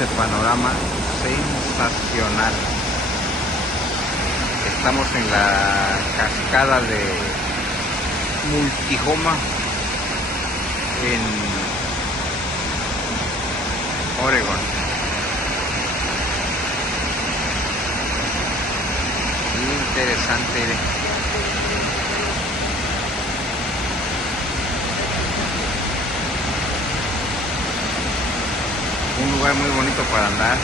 este panorama sensacional. Estamos en la cascada de Multihoma en Oregón. Muy interesante. Un lugar muy bonito para andar.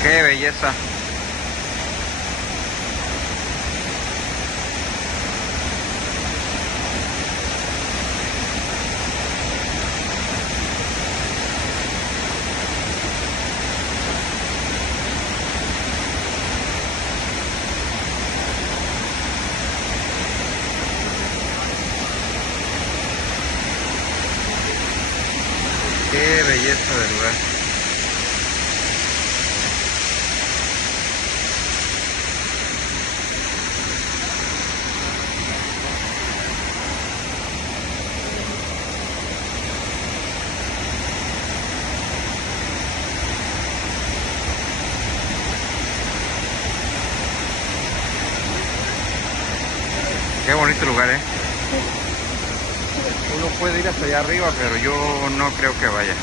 ¡Qué belleza! ¡Qué belleza de lugar! Qué bonito lugar, ¿eh? Uno puede ir hasta allá arriba, pero yo no creo que vaya.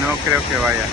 No creo que vaya.